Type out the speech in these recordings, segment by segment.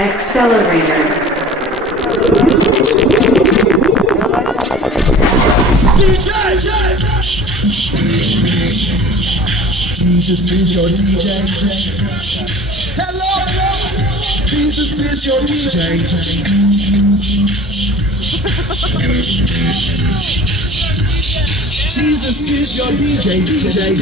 Accelerator. DJ! Jesus is your DJ. Hello! Jesus is your DJ. Jesus is your DJ, DJ.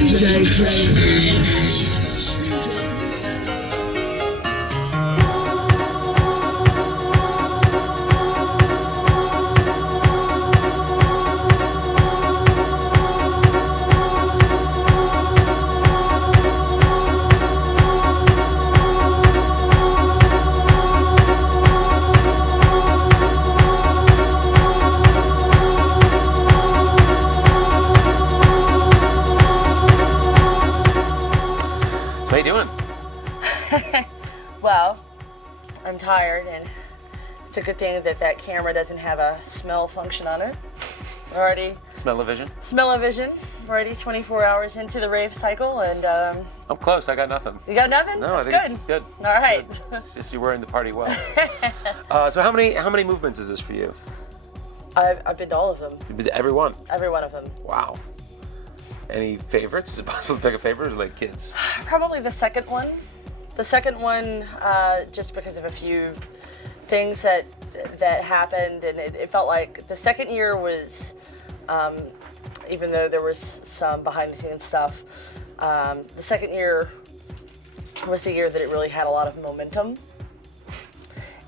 How you doing? Well, I'm tired, and it's a good thing that that camera doesn't have a smell function on it. Already Smell-o-vision? smell-o-vision. We're already 24 hours into the rave cycle, and I'm close. I got nothing. you got nothing? No, That's I think it's good. All right. It's just you were in the party well. So how many movements is this for you? I've been to all of them. You've been to every one. Every one of them. Wow. Any favorites? Is it possible to pick a favorite or like kids? Probably the second one. The second one, just because of a few things that happened, and it felt like the second year was, even though there was some behind-the-scenes stuff, the second year was the year that it really had a lot of momentum.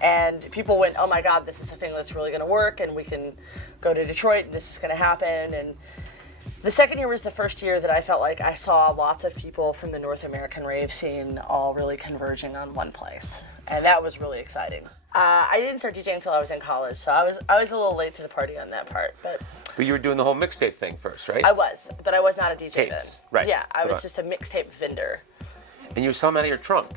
And people went, oh my God, this is a thing that's really going to work, and we can go to Detroit, and this is going to happen. And the second year was the first year that I felt like I saw lots of people from the North American rave scene all really converging on one place. And that was really exciting. I didn't start DJing until I was in college, so I was a little late to the party on that part. But you were doing the whole mixtape thing first, right? I was, but I was not a DJ Tapes, then. right. Yeah, I was just a mixtape vendor. And you would sell them out of your trunk?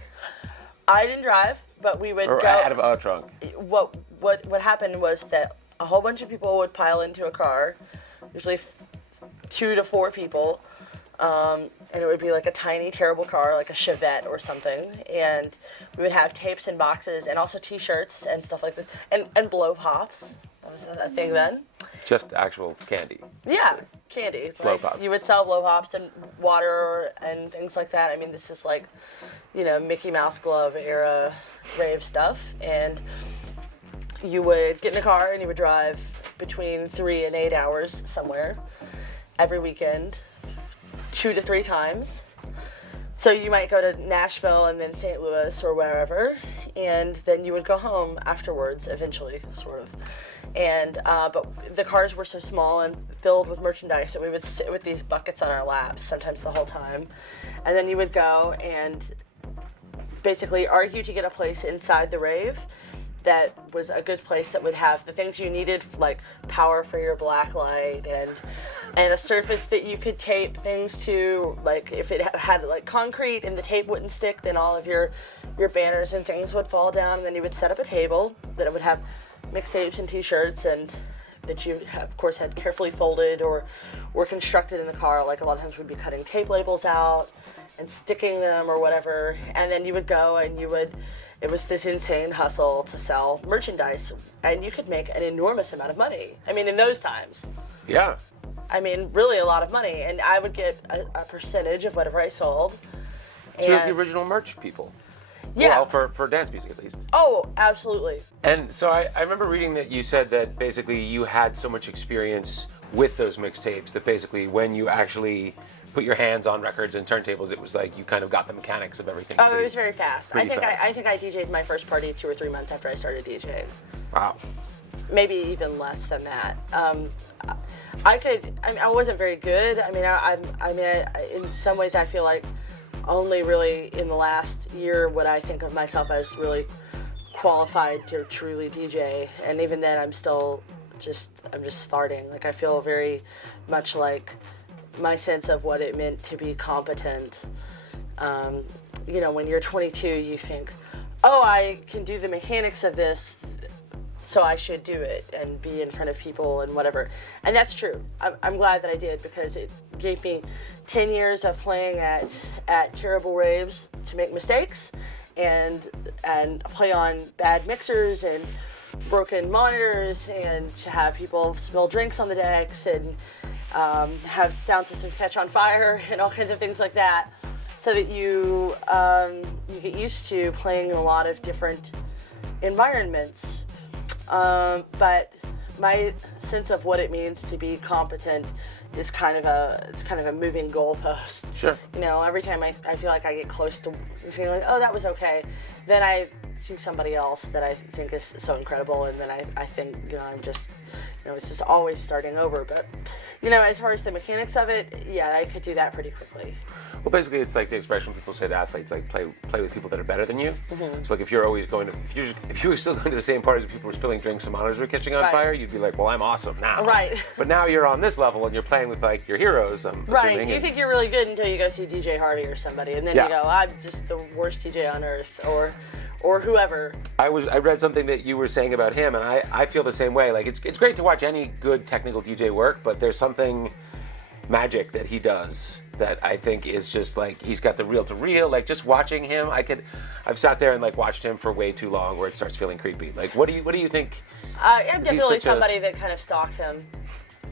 I didn't drive, but we would Or go. out of a trunk? What happened was that a whole bunch of people would pile into a car, usually 2 to 4 people, and it would be like a tiny, terrible car, like a Chevette or something, and we would have tapes and boxes, and also T-shirts and stuff like this, and blow pops. That was a thing then. Just actual candy? Yeah, candy. Blow Like, pops. you would sell blow pops and water and things like that. I mean, this is like, Mickey Mouse glove era rave stuff, and you would get in a car and you would drive between 3 and 8 hours somewhere every weekend, 2 to 3 times. So you might go to Nashville and then St. Louis or wherever, and then you would go home afterwards, eventually, sort of. And but the cars were so small and filled with merchandise that we would sit with these buckets on our laps, sometimes the whole time. And then you would go and basically argue to get a place inside the rave that was a good place that would have the things you needed, like power for your black light and a surface that you could tape things to. Like if it had like concrete and the tape wouldn't stick, then all of your banners and things would fall down. And then you would set up a table that would have mixtapes and T-shirts, and that you of course had carefully folded or were constructed in the car. Like a lot of times we'd be cutting tape labels out and sticking them or whatever, and then you would go and it was this insane hustle to sell merchandise, and you could make an enormous amount of money. I mean, in those times. Yeah. I mean, really a lot of money, and I would get a percentage of whatever I sold. So you're the original merch people? Yeah. Well, for dance music at least. Oh, absolutely. And so I remember reading that you said that basically you had so much experience with those mixtapes that basically when you actually put your hands on records and turntables, it was like you kind of got the mechanics of everything. Oh, it was very fast. I think fast. I DJ'd my first party 2 or 3 months after I started DJing. Wow. Maybe even less than that. I wasn't very good. I mean, in some ways I feel like only really in the last year would I think of myself as really qualified to truly DJ, and even then I'm just starting. Like I feel very much like my sense of what it meant to be competent. When you're 22, you think, oh, I can do the mechanics of this, so I should do it and be in front of people and whatever. And that's true. I'm glad that I did, because it gave me 10 years of playing at terrible raves to make mistakes, and play on bad mixers and broken monitors, and to have people spill drinks on the decks, and have sound systems catch on fire and all kinds of things like that, so that you get used to playing in a lot of different environments. But my sense of what it means to be competent is kind of a moving goalpost. Sure. You know, every time I feel like I get close to feeling like, oh, that was okay, then I see somebody else that I think is so incredible, and then I think, you know, I'm just, you know, it's just always starting over. But, you know, as far as the mechanics of it, yeah, I could do that pretty quickly. Well, basically, it's like the expression people say to athletes, like play with people that are better than you. So, like, if you're always going to, if you were still going to the same parties where people were spilling drinks and monitors were catching on fire, you'd be like, well, I'm awesome now. Right. But now you're on this level and you're playing with like your heroes. I'm assuming. You think you're really good until you go see DJ Harvey or somebody, and then you go, I'm just the worst DJ on earth, or whoever. I read something that you were saying about him, and I feel the same way. Like, it's great to watch any good technical DJ work, but there's something magic that he does that I think is just like, he's got the reel to reel. Like, just watching him, I've sat there and like watched him for way too long where it starts feeling creepy. Like, what do you think? I'm definitely somebody that kind of stalks him.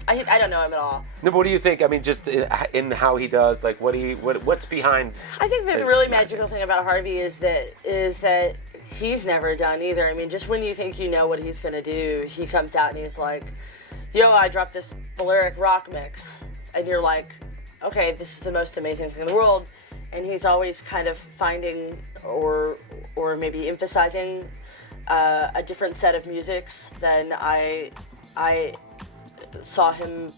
I don't know him at all. No, but what do you think? I mean, just in how he does, like, what's behind? I think that the really magical thing about Harvey is that he's never done either. I mean, just when you think you know what he's gonna do, he comes out and he's like, "Yo, I dropped this meteoric rock mix," and you're like, "Okay, this is the most amazing thing in the world." And he's always kind of finding or maybe emphasizing a different set of musics than I saw him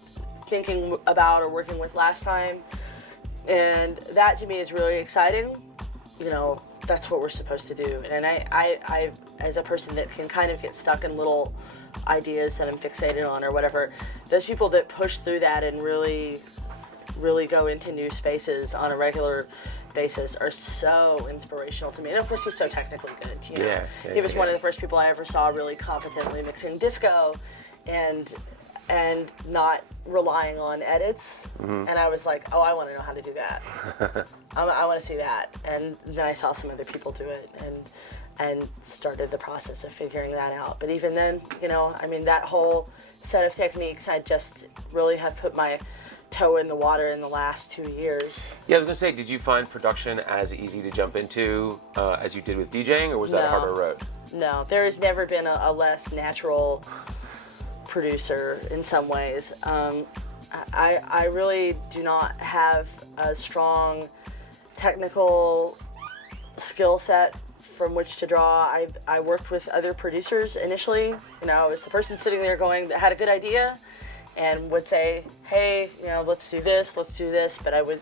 thinking about or working with last time, and that to me is really exciting. You know, that's what we're supposed to do. And I as a person that can kind of get stuck in little ideas that I'm fixated on or whatever, those people that push through that and really go into new spaces on a regular basis are so inspirational to me. And of course, he's so technically good. You know? He was one of the first people I ever saw really competently mixing disco and not relying on edits. And I was like, oh, I want to know how to do that. I want to see that. And then I saw some other people do it and started the process of figuring that out. But even then, you know, I mean, that whole set of techniques, I just really have put my toe in the water in the last 2 years. Yeah, I was gonna say, did you find production as easy to jump into as you did with DJing, or was that a harder road? No, there has never been a less natural producer in some ways. I really do not have a strong technical skill set from which to draw. I worked with other producers initially. You know, I was the person sitting there that had a good idea and would say, hey, you know, let's do this, but I would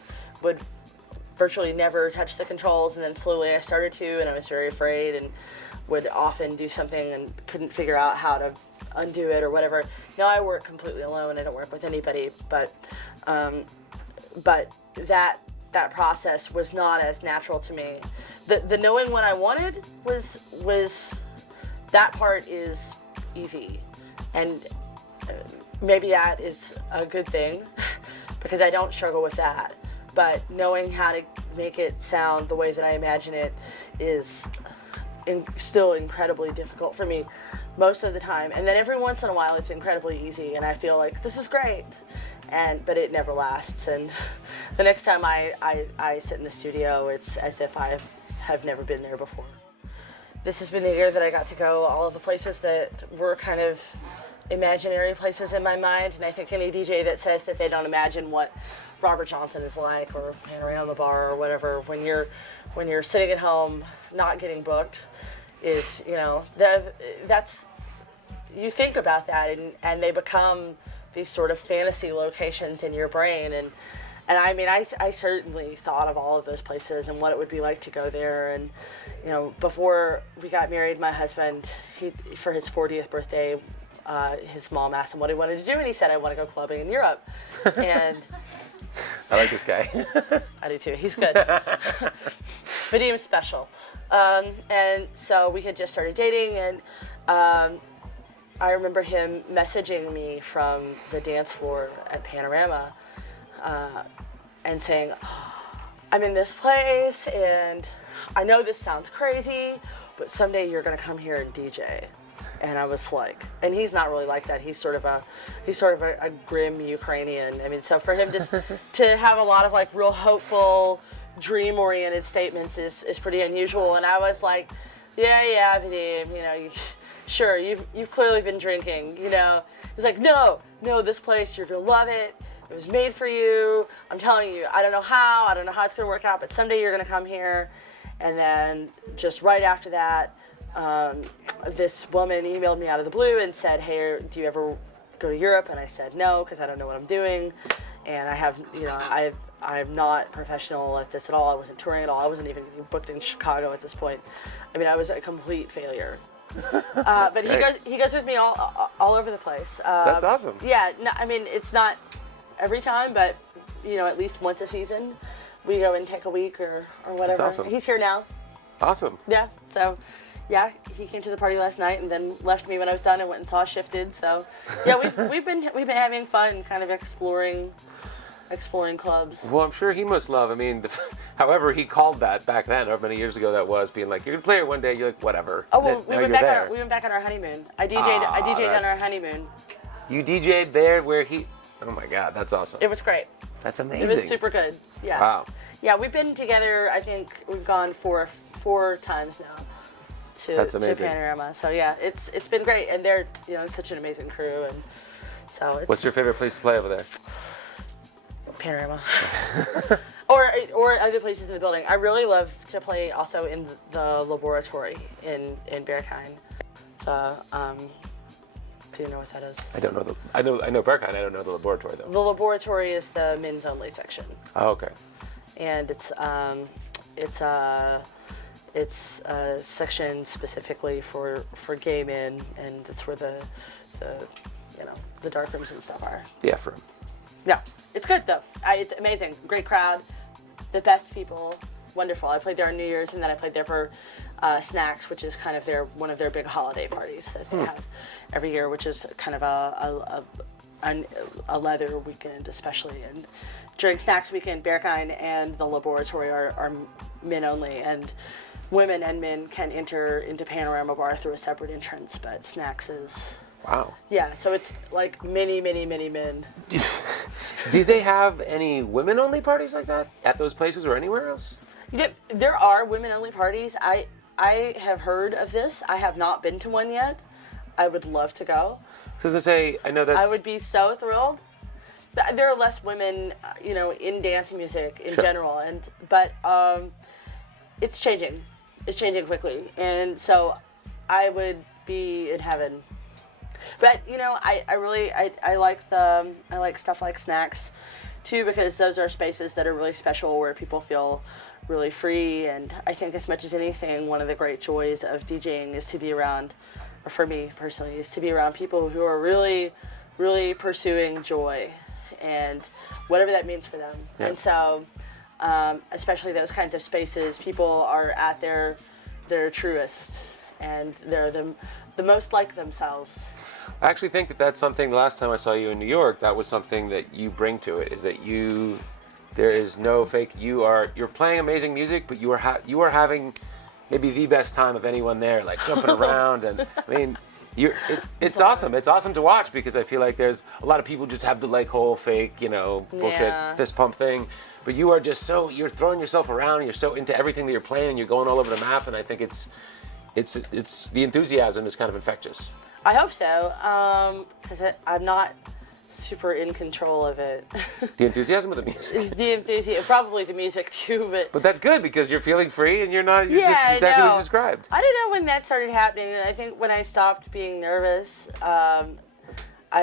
virtually never touch the controls, and then slowly I started to, and I was very afraid and would often do something and couldn't figure out how to undo it or whatever. Now I work completely alone. I don't work with anybody, but that process was not as natural to me. The knowing what I wanted was that part is easy, and maybe that is a good thing because I don't struggle with that. But knowing how to make it sound the way that I imagine it is still incredibly difficult for me most of the time. And then every once in a while it's incredibly easy and I feel like this is great, but it never lasts. And the next time I sit in the studio, it's as if have never been there before. This has been the year that I got to go all of the places that were kind of imaginary places in my mind, and I think any DJ that says that they don't imagine what Robert Johnson is like or Panorama Bar or whatever when you're sitting at home not getting booked is, you know, that's you think about that and they become these sort of fantasy locations in your brain, and I mean I certainly thought of all of those places and what it would be like to go there. And you know, before we got married, my husband, for his 40th birthday, his mom asked him what he wanted to do, and he said, I want to go clubbing in Europe. And I like this guy. I do too. He's good. But he was special. And so we had just started dating, and I remember him messaging me from the dance floor at Panorama and saying, I'm in this place, and I know this sounds crazy, but someday you're gonna come here and DJ. And I was like, and he's not really like that. He's sort of a grim Ukrainian. I mean, so for him just to have a lot of like real hopeful, dream-oriented statements is pretty unusual. And I was like, yeah, Vadim, you know, sure, you've clearly been drinking, you know. He's like, no, this place, you're gonna love it. It was made for you. I'm telling you, I don't know how it's gonna work out, but someday you're gonna come here. And then just right after that, this woman emailed me out of the blue and said, hey, do you ever go to Europe? And I said no, because I don't know what I'm doing. And I'm not professional at this at all. I wasn't touring at all. I wasn't even booked in Chicago at this point. I mean, I was a complete failure. But he goes with me all over the place. That's awesome. Yeah, no, I mean, it's not every time, but you know, at least once a season, we go and take a week or whatever. That's awesome. He's here now. Awesome. Yeah. So, yeah, he came to the party last night and then left me when I was done and went and saw Shifted. So, yeah, we've been having fun, kind of exploring clubs. Well, I'm sure he must love. I mean, however he called that back then, or many years ago that was, being like, you're gonna play it one day. You're like, whatever. Oh well, we went back on our honeymoon. I DJ'd on our honeymoon. You DJ'd there where he? Oh my God, that's awesome. It was great. That's amazing. It was super good. Yeah. Wow. Yeah, we've been together. I think we've gone four times now to Panorama. So yeah, it's been great, and they're such an amazing crew, and so it's. What's your favorite place to play over there? Panorama. or other places in the building. I really love to play also in the laboratory in Berghain. Do you know what that is? I don't know I know Berghain. I don't know the laboratory though. The laboratory is the men's only section. Oh, okay. And it's a section specifically for gay men, and that's where the dark rooms and stuff are. The F room. Yeah, it's good though. It's amazing. Great crowd, the best people, wonderful. I played there on New Year's, and then I played there for Snacks, which is kind of one of their big holiday parties that they have every year, which is kind of a leather weekend especially. And during Snacks weekend, Berghain and the laboratory are men only, and women and men can enter into Panorama Bar through a separate entrance, but Snacks is. Wow. Yeah, so it's like many men. Do they have any women-only parties like that at those places or anywhere else? There are women-only parties. I have heard of this. I have not been to one yet. I would love to go. So I was gonna say, I know that's. I would be so thrilled. There are less women, in dance music in general, but it's changing. It's changing quickly, and so I would be in heaven. But I like stuff like Snacks too, because those are spaces that are really special where people feel really free. And I think as much as anything, one of the great joys of DJing is to be around, or for me personally, is to be around people who are really, really pursuing joy and whatever that means for them. Yeah. And so, especially those kinds of spaces, people are at their truest, and they're the most like themselves. I actually think that that's something. The last time I saw you in New York, that was something that you bring to it. Is that there is no fake. You're playing amazing music, but you are having maybe the best time of anyone there, like jumping around, and I mean, it's awesome. It's awesome to watch, because I feel like there's a lot of people just have the whole fake, bullshit fist pump thing, but you are just you're throwing yourself around. You're so into everything that you're playing. You're going all over the map, and I think it's the enthusiasm is kind of infectious. I hope so, because I'm not super in control of it. The enthusiasm of the music? The enthusiasm, probably the music too, But that's good, because you're feeling free and you're just exactly what you described. I don't know when that started happening. I think when I stopped being nervous, I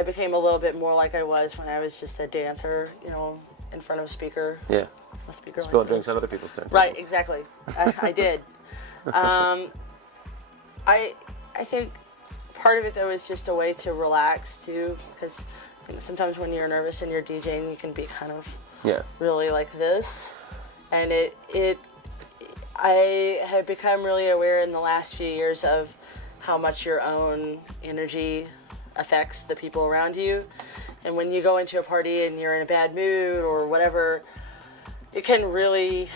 became a little bit more like I was when I was just a dancer, in front of a speaker. Yeah. A speaker. Spilling drinks on other people's turntables. Right, exactly. I did. I think part of it though is just a way to relax too, because I think sometimes when you're nervous and you're DJing, you can be kind of really like this, and I have become really aware in the last few years of how much your own energy affects the people around you, and when you go into a party and you're in a bad mood or whatever, it can really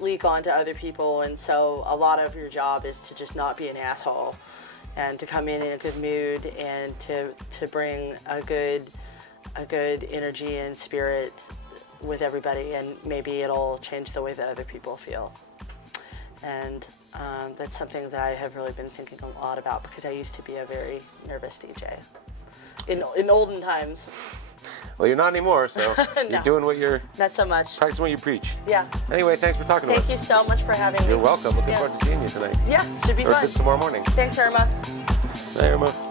leak onto other people, and so a lot of your job is to just not be an asshole and to come in a good mood and to bring a good energy and spirit with everybody, and maybe it'll change the way that other people feel. And that's something that I have really been thinking a lot about, because I used to be a very nervous DJ in olden times. Well, you're not anymore, so No. you're doing what you're Not so much. practicing what you preach. Yeah. Anyway, thanks for talking to Thank us. you so much for having me. You're welcome. Looking Yeah. forward to seeing you tonight. Yeah, should be Or fun. tomorrow morning. Thanks, Irma. Bye, Irma.